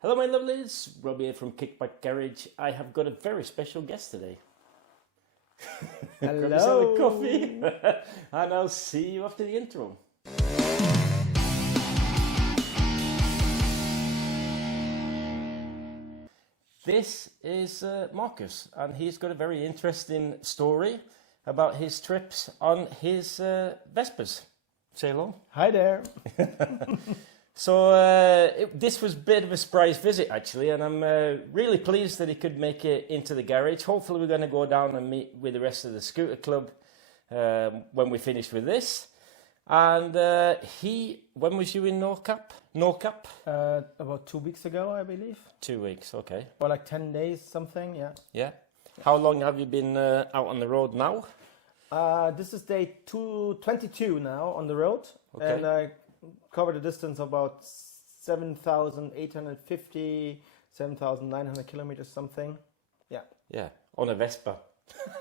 Hello my lovelies, Robbie here from Kickback Garage. I have got a very special guest today. Hello. Grab yourself a coffee and I'll see you after the intro. This is Marcus, and he's got a very interesting story about his trips on his Vespas. Say hello. Hi there. So this was a bit of a surprise visit actually, and I'm really pleased that he could make it into the garage. Hopefully we're going to go down and meet with the rest of the scooter club when we finish with this. And when was you in NorCap? About 2 weeks ago, I believe. 2 weeks, okay. Or like 10 days, something, yeah. Yeah. How long have you been out on the road now? This is day 22 now on the road. Okay. And I covered a distance of about 7,850, 7,900 kilometers, something. Yeah. Yeah, on a Vespa.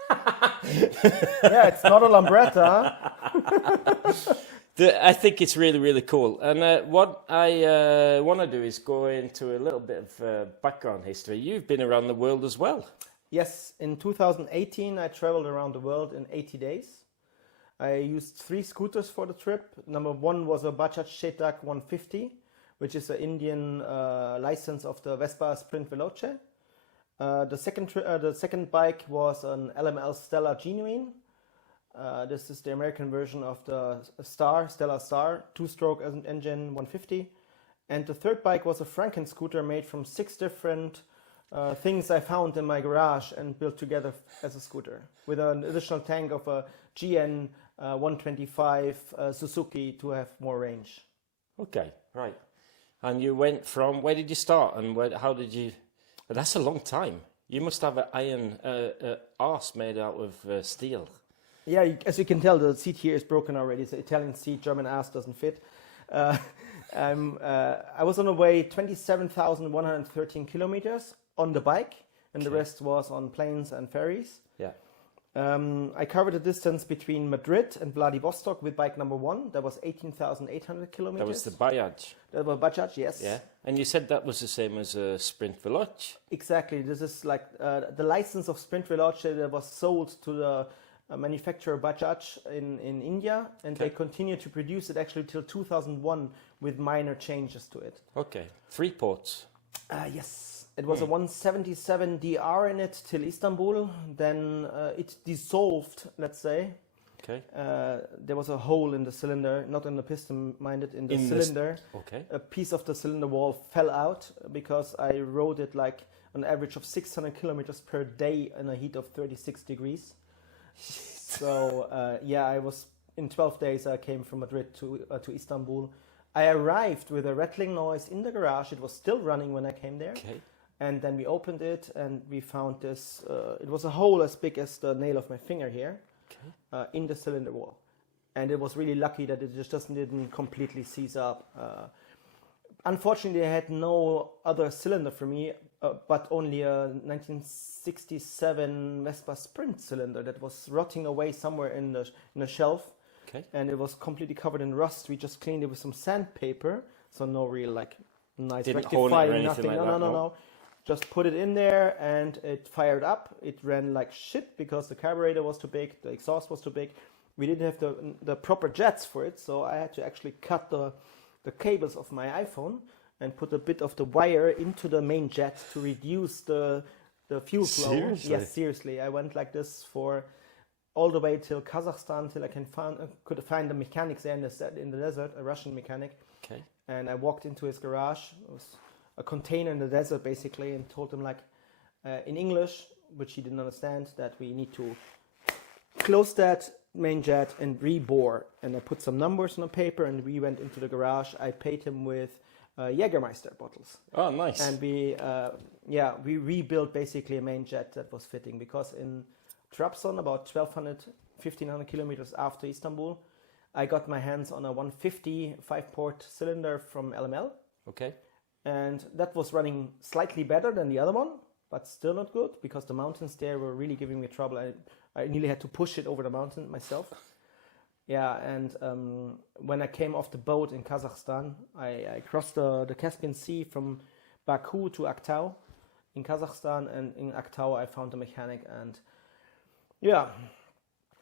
Yeah, it's not a Lambretta. I think it's really, really cool. And what I want to do is go into a little bit of background history. You've been around the world as well. Yes, in 2018 I traveled around the world in 80 days. I used 3 scooters for the trip. Number 1 was a Bajaj Chetak 150, which is an Indian license of the Vespa Sprint Veloce. The second bike was an LML Stella Genuine. This is the American version of the Stella Star, 2-stroke engine 150. And the third bike was a Franken scooter made from 6 different things I found in my garage and built together as a scooter, with an additional tank of a GN 125 Suzuki to have more range. Okay, right. And you went from, where did you start and how did you, that's a long time. You must have an iron arse made out of steel. Yeah, as you can tell, the seat here is broken already. It's an Italian seat, German ass doesn't fit. I was on the way 27,113 kilometers on the bike, and the rest was on planes and ferries. Yeah. I covered a distance between Madrid and Vladivostok with bike number 1. That was 18,800 kilometers. That was the Bajaj. That was Bajaj, yes. Yeah. And you said that was the same as a Sprint Veloce. Exactly. This is like the license of Sprint Veloce that was sold to the manufacturer Bajaj in India, and they continued to produce it actually till 2001 with minor changes to it. Okay. 3 ports. Yes. It was a 177 DR in it till Istanbul. Then it dissolved, let's say. Okay. There was a hole in the cylinder, not in the piston, mind it, in the cylinder. Okay. A piece of the cylinder wall fell out because I rode it like an average of 600 kilometers per day in a heat of 36 degrees. So yeah, I was in 12 days. I came from Madrid to Istanbul. I arrived with a rattling noise in the garage. It was still running when I came there. Okay. And then we opened it and we found this. It was a hole as big as the nail of my finger here, in the cylinder wall. And it was really lucky that it just didn't completely seize up. Unfortunately, I had no other cylinder for me, but only a 1967 Vespa Sprint cylinder that was rotting away somewhere in the shelf. Okay. And it was completely covered in rust. We just cleaned it with some sandpaper, so no real like nice Didn't hone it or rectifying, anything nothing. like No. Just put it in there and it fired up. It ran like shit because the carburetor was too big, the exhaust was too big. We didn't have the proper jets for it, so I had to actually cut the cables of my iPhone and put a bit of the wire into the main jet to reduce the fuel flow. Seriously? Yes, seriously. I went like this for all the way till Kazakhstan, till I could find the mechanics there in the desert, a Russian mechanic. Okay. And I walked into his garage. It was a container in the desert basically, and told him like in English, which he didn't understand, that we need to close that main jet and rebore. And I put some numbers on a paper and we went into the garage. I paid him with Jägermeister bottles. Oh, nice. And we rebuilt basically a main jet that was fitting, because in Trabzon, about 1,500 kilometers after Istanbul, I got my hands on a 150 5-port cylinder from LML. Okay. And that was running slightly better than the other one, but still not good, because the mountains there were really giving me trouble. I nearly had to push it over the mountain myself. Yeah, and when I came off the boat in Kazakhstan, I crossed the Caspian Sea from Baku to Aktau in Kazakhstan, and in Aktau I found a mechanic, and yeah,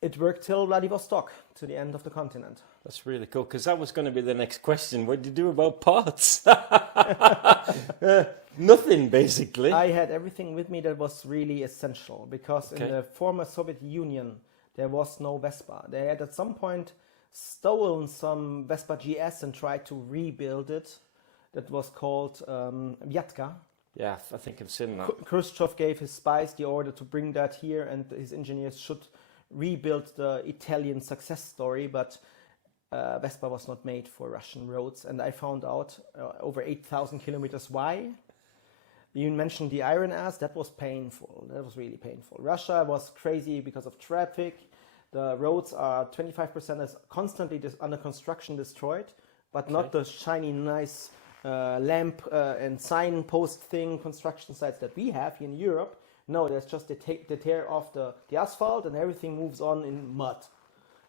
it worked till Vladivostok, to the end of the continent. That's really cool, because that was going to be the next question. What did you do about parts? Nothing, basically. I had everything with me that was really essential, because in Okay. the former Soviet Union there was no Vespa. They had at some point stolen some Vespa GS and tried to rebuild it. That was called Vyatka. Yeah, I think I've seen that. Khrushchev gave his spies the order to bring that here, and his engineers should rebuild the Italian success story, but Vespa was not made for Russian roads, and I found out over 8,000 kilometers why. You mentioned the iron ass. That was painful. That was really painful. Russia was crazy because of traffic. The roads are 25% as constantly under construction, destroyed, but not the shiny, nice lamp and signpost thing construction sites that we have here in Europe. No, there's just they tear off the asphalt and everything moves on in mud.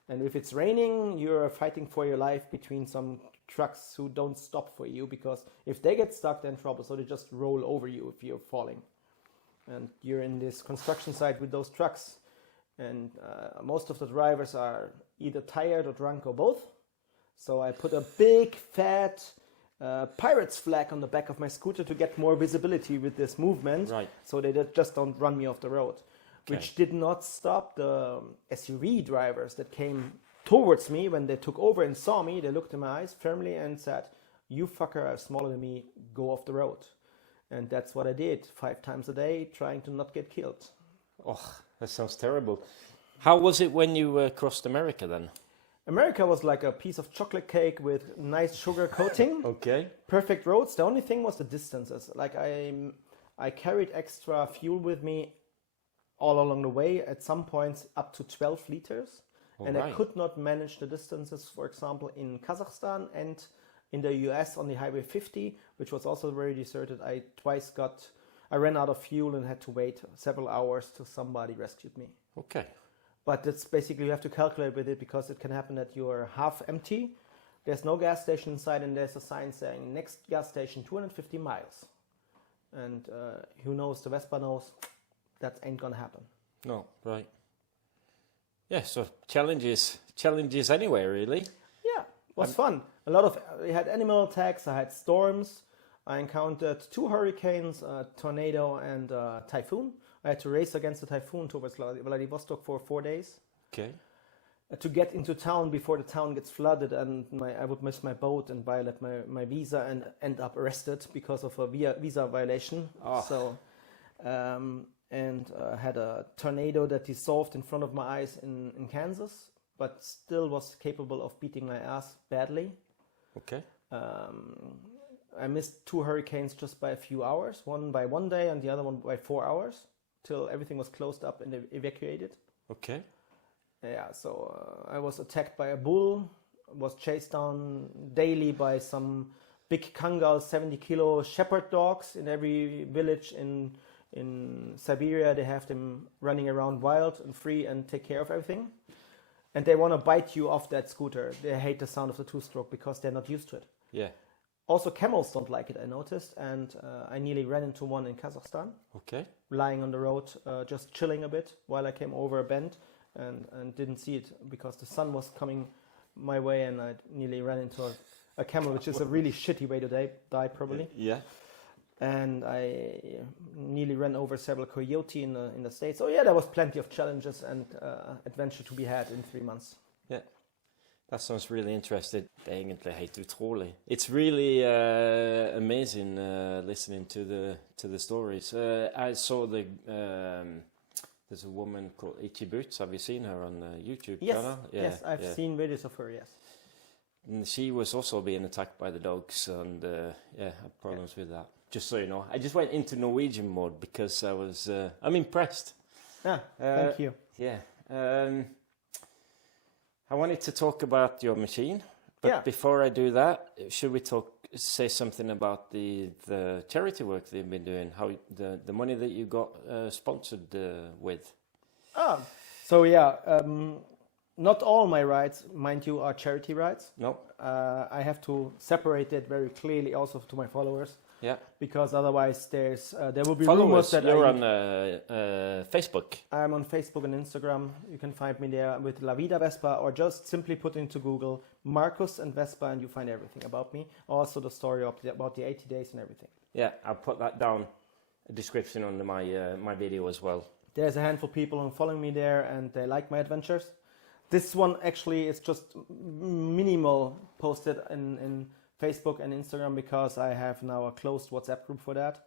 And if it's raining, you're fighting for your life between some trucks who don't stop for you, because if they get stuck, they're in trouble. So they just roll over you if you're falling. And you're in this construction site with those trucks. And most of the drivers are either tired or drunk or both. So I put a big, fat pirate's flag on the back of my scooter to get more visibility with this movement. Right. So they just don't run me off the road. Okay. Which did not stop the SUV drivers that came towards me. When they took over and saw me, they looked in my eyes firmly and said, "You fucker are smaller than me, go off the road." And that's what I did 5 times a day, trying to not get killed. Oh, that sounds terrible. How was it when you crossed America then? America was like a piece of chocolate cake with nice sugar coating. Okay. Perfect roads. The only thing was the distances. Like I carried extra fuel with me all along the way, at some points up to 12 liters. And I could not manage the distances, for example, in Kazakhstan and in the US on the Highway 50, which was also very deserted. I ran out of fuel and had to wait several hours till somebody rescued me. Okay. But that's basically, you have to calculate with it, because it can happen that you're half empty. There's no gas station inside, and there's a sign saying next gas station 250 miles. And who knows, the Vespa knows, that ain't gonna happen. No, right. Yeah, so challenges anyway, really. Yeah, it was fun. We had animal attacks, I had storms, I encountered 2 hurricanes, a tornado and a typhoon. I had to race against the typhoon towards Vladivostok for 4 days. Okay. To get into town before the town gets flooded, and I would miss my boat and violate my visa and end up arrested because of a visa violation. Oh. So, had a tornado that dissolved in front of my eyes in Kansas, but still was capable of beating my ass badly. Okay. I missed 2 hurricanes just by a few hours, one by 1 day and the other one by 4 hours, till everything was closed up and evacuated. Okay. Yeah, so I was attacked by a bull, was chased down daily by some big Kangal 70-kilo shepherd dogs. In every village in Siberia, they have them running around wild and free and take care of everything. And they want to bite you off that scooter. They hate the sound of the 2-stroke because they're not used to it. Yeah. Also, camels don't like it, I noticed. And I nearly ran into one in Kazakhstan. Okay. Lying on the road, just chilling a bit while I came over a bend. And didn't see it because the sun was coming my way, and I nearly ran into a camel, which is a really shitty way to die probably. Yeah. And I nearly ran over several coyote in the States. So yeah, there was plenty of challenges and adventure to be had in 3 months. Yeah. That sounds really interesting. Det är egentlig helt utrolig. It's really amazing listening to the stories. I saw there's a woman called Itchy Boots. Have you seen her on the YouTube channel? Yeah, yes, I've seen videos of her, yes. And she was also being attacked by the dogs, and had problems with that. Just so you know, I just went into Norwegian mode because I'm impressed. Thank you. Yeah. I wanted to talk about your machine, but before I do that, should we say something about the charity work that you've been doing, how the money that you got sponsored with? Not all my rides, mind you, are charity rides. No. I have to separate it very clearly also to my followers. Yeah. Because otherwise there will be Follow rumors us. that You're I on Facebook. I'm on Facebook and Instagram. You can find me there with La Vida Vespa, or just simply put into Google Marcus and Vespa, and you find everything about me. Also the story about the 80 days and everything. Yeah, I'll put that down, a description under my video as well. There's a handful of people who are following me there, and they like my adventures. This one actually is just minimal posted in Facebook and Instagram, because I have now a closed WhatsApp group for that.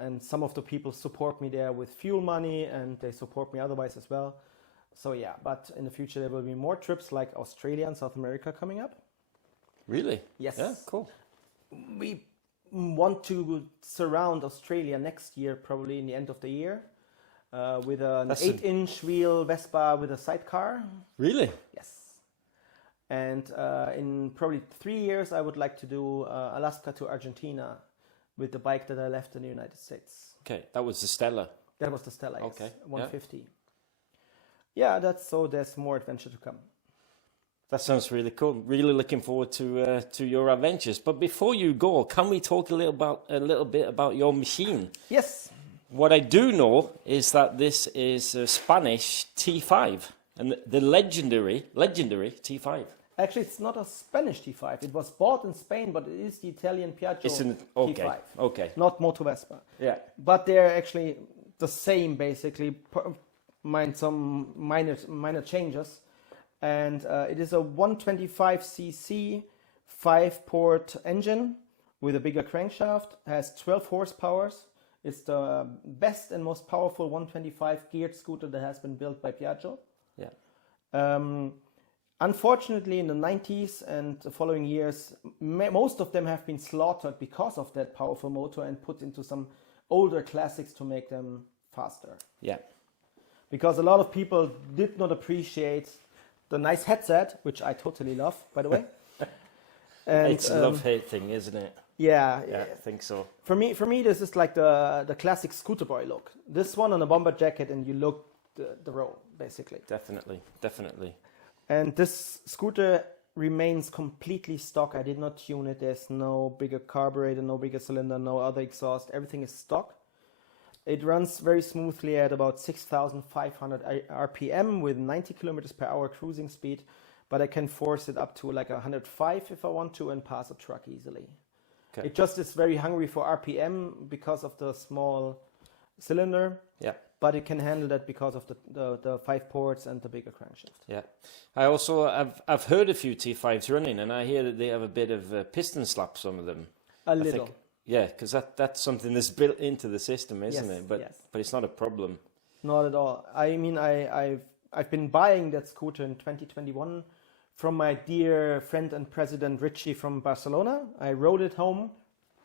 And some of the people support me there with fuel money, and they support me otherwise as well. So yeah, but in the future there will be more trips like Australia and South America coming up. Really? Yes. Yeah, cool. We want to surround Australia next year, probably in the end of the year, with an 8-inch wheel Vespa with a sidecar. Really? Yes. And in probably 3 years, I would like to do Alaska to Argentina with the bike that I left in the United States. Okay, that was the Stella. That was the Stella, yes. Okay, 150. Yeah, there's more adventure to come. That sounds really cool. Really looking forward to your adventures. But before you go, can we talk a little bit about your machine? Yes. What I do know is that this is a Spanish T5, and the legendary T5. Actually, it's not a Spanish T5. It was bought in Spain, but it is the Italian Piaggio T5. Okay. Not Moto Vespa. Yeah. But they're actually the same, basically. Mind some minor changes. And it is a 125cc 5-port engine with a bigger crankshaft. Has 12 horsepower. It's the best and most powerful 125 geared scooter that has been built by Piaggio. Yeah. Unfortunately, in the 90s and the following years, most of them have been slaughtered because of that powerful motor and put into some older classics to make them faster. Yeah. Because a lot of people did not appreciate the nice headset, which I totally love, by the way. And, it's a love-hate thing, isn't it? Yeah, I think so. For me, this is like the classic scooter boy look. This one on a bomber jacket, and you look the role, basically. Definitely. And this scooter remains completely stock. I did not tune it. There's no bigger carburetor, no bigger cylinder, no other exhaust. Everything is stock. It runs very smoothly at about 6,500 RPM with 90 kilometers per hour cruising speed, but I can force it up to like 105 if I want to and pass a truck easily. Okay. It just is very hungry for RPM because of the small cylinder. Yeah. But it can handle that because of the 5 ports and the bigger crankshaft. Yeah. I also I've heard a few T5s running, and I hear that they have a bit of piston slap, some of them. A little. Yeah, because that's something that's built into the system, isn't it? But yes. But it's not a problem. Not at all. I mean, I've been buying that scooter in 2021 from my dear friend and president Richie from Barcelona. I rode it home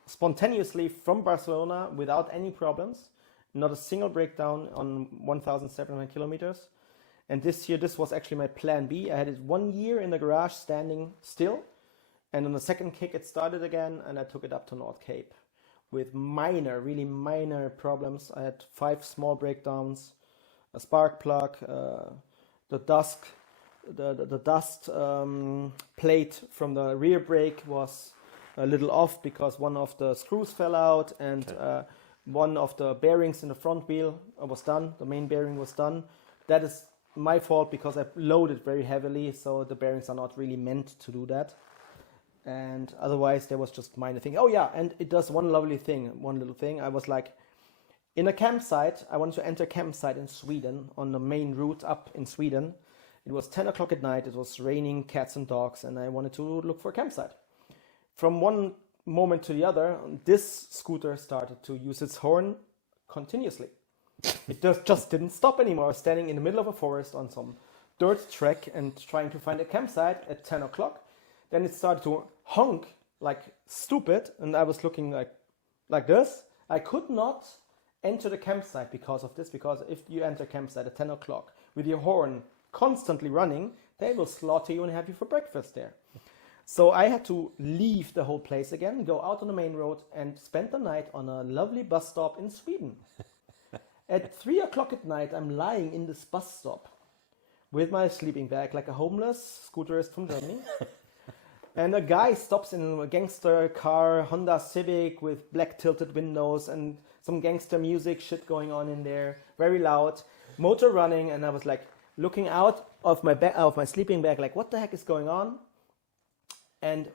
spontaneously from Barcelona without any problems. Not a single breakdown on 1,700 kilometers. And this year, this was actually my plan B. I had it 1 year in the garage standing still. And on the second kick, it started again, and I took it up to North Cape with really minor problems. I had 5 small breakdowns, a spark plug, the dust plate from the rear brake was a little off because one of the screws fell out, and one of the bearings in the front wheel was done. The main bearing was done. That is my fault because I loaded very heavily, so the bearings are not really meant to do that. And otherwise, there was just minor thing. Oh yeah, and it does one little thing. I was like, in a campsite, I wanted to enter a campsite in Sweden, on the main route up in Sweden. It was 10 o'clock at night, it was raining cats and dogs, and I wanted to look for a campsite. From one moment to the other, this scooter started to use its horn continuously. It just didn't stop anymore. I was standing in the middle of a forest on some dirt track and trying to find a campsite at 10 o'clock. Then it started to honk like stupid, and I was looking like this. I could not enter the campsite because of this, because if you enter a campsite at 10 o'clock with your horn constantly running, they will slaughter you and have you for breakfast there. So I had to leave the whole place again, go out on the main road, and spend the night on a lovely bus stop in Sweden. At 3 o'clock at night, I'm lying in this bus stop with my sleeping bag like a homeless scooterist from Germany. And a guy stops in a gangster car, Honda Civic with black tilted windows and some gangster music shit going on in there, very loud, motor running, and I was like looking out of my sleeping bag, like what the heck is going on? And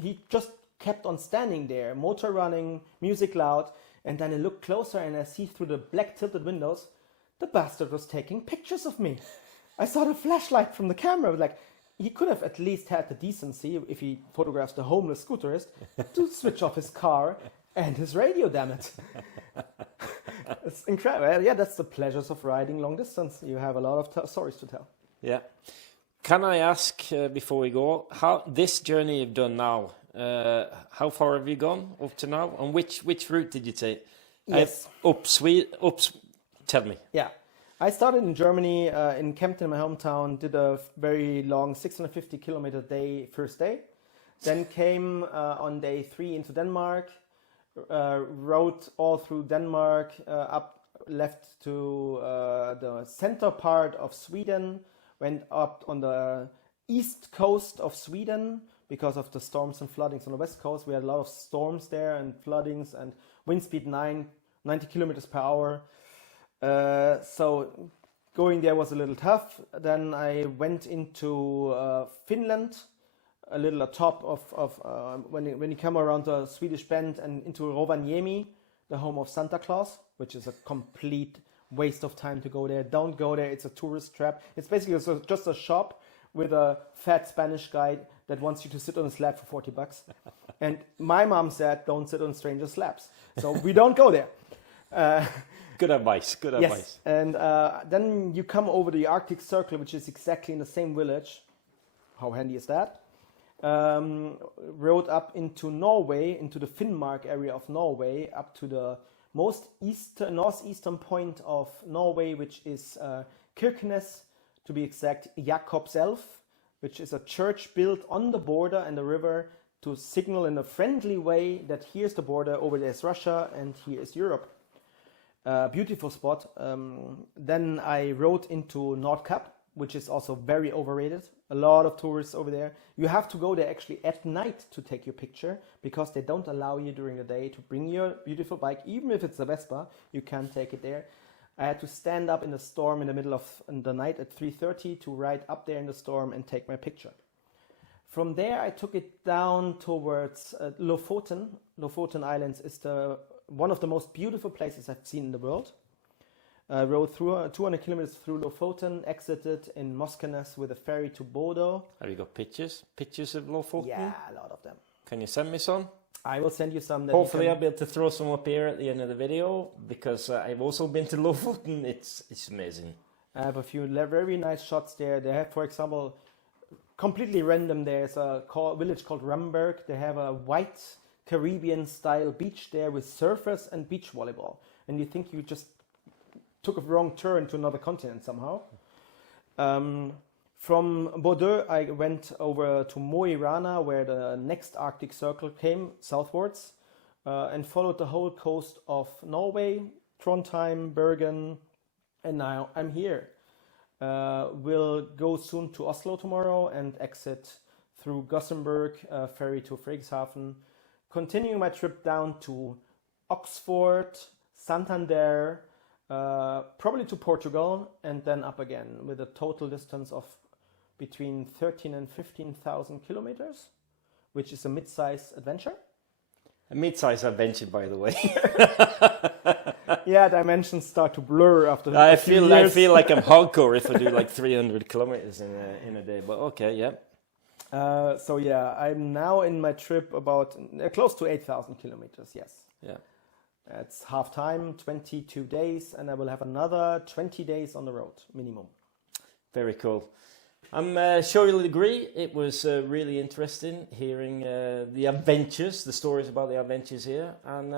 he just kept on standing there, motor running, music loud, and then I look closer and I see through the black tilted windows, the bastard was taking pictures of me. I saw the flashlight from the camera, like he could have at least had the decency, if he photographs the homeless scooterist, to switch off his car and his radio, damn it. It's incredible. Yeah, that's the pleasures of riding long distance. You have a lot of stories to tell. Yeah. Can I ask, before we go, how this journey you've done now, how far have you gone up to now? And which route did you take? Yes. Tell me. Yeah. I started in Germany, in Kempten, my hometown, did a very long 650 kilometer day, first day. Then came on day 3 into Denmark, rode all through Denmark, up left to the center part of Sweden, went up on the east coast of Sweden because of the storms and floodings on the west coast. We had a lot of storms there and floodings and wind speed 90 kilometers per hour. So going there was a little tough. Then I went into Finland, a little atop of when you come around the Swedish bend and into Rovaniemi, the home of Santa Claus, which is a complete waste of time to go there. Don't go there. It's a tourist trap. It's basically just a shop with a fat Spanish guy that wants you to sit on a slab for $40. And my mom said, don't sit on strangers' slabs. So we don't go there. Good advice. Good advice. Yes. And then you come over the Arctic Circle, which is exactly in the same village. How handy is that? Rode up into Norway, into the Finnmark area of Norway, up to the most northeastern point of Norway, which is Kirkenes, to be exact, Jakobselv, which is a church built on the border and the river to signal in a friendly way that here's the border, over there is Russia, and here is Europe. Beautiful spot. Then I rode into Nordkapp, which is also very overrated. A lot of tourists over there. You have to go there actually at night to take your picture because they don't allow you during the day to bring your beautiful bike. Even if it's a Vespa, you can't take it there. I had to stand up in the storm in the middle of the night at 3:30 to ride up there in the storm and take my picture. From there, I took it down towards Lofoten. Lofoten Islands is one of the most beautiful places I've seen in the world. Rode through 200 kilometers through Lofoten, exited in Moskenes with a ferry to Bodo. Have you got pictures? Pictures of Lofoten? Yeah, a lot of them. Can you send me some? I will send you some. Hopefully I'll be able to throw some up here at the end of the video, because I've also been to Lofoten. It's amazing. I have a few very nice shots there. They have, for example, completely random, there's a village called Ramberg. They have a white Caribbean-style beach there with surfers and beach volleyball. And you think you just took a wrong turn to another continent somehow. From Bordeaux, I went over to Mo i Rana, where the next Arctic Circle came southwards, and followed the whole coast of Norway, Trondheim, Bergen, and now I'm here. We'll go soon to Oslo tomorrow and exit through Gothenburg, ferry to Fredrikshavn, continuing my trip down to Oxford, Santander, probably to Portugal, and then up again with a total distance of between 13 and 15,000 kilometers, which is a mid-size adventure. A mid-size adventure, by the way. Yeah, dimensions start to blur after. I feel like I'm hardcore if I do like 300 kilometers in a day. But okay, yeah. So yeah, I'm now in my trip about close to 8,000 kilometers. Yes. Yeah. It's half time, 22 days, and I will have another 20 days on the road minimum. Very cool. I'm sure you'll agree. It was really interesting hearing the adventures, the stories about the adventures here. And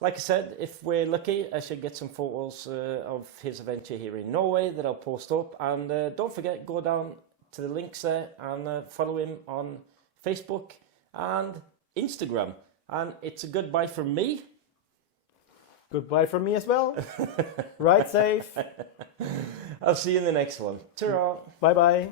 like I said, if we're lucky, I should get some photos of his adventure here in Norway that I'll post up. And don't forget, go down to the links there and follow him on Facebook and Instagram. And it's a goodbye from me. Goodbye from me as well. Ride safe. I'll see you in the next one. Ta-ra. Bye-bye.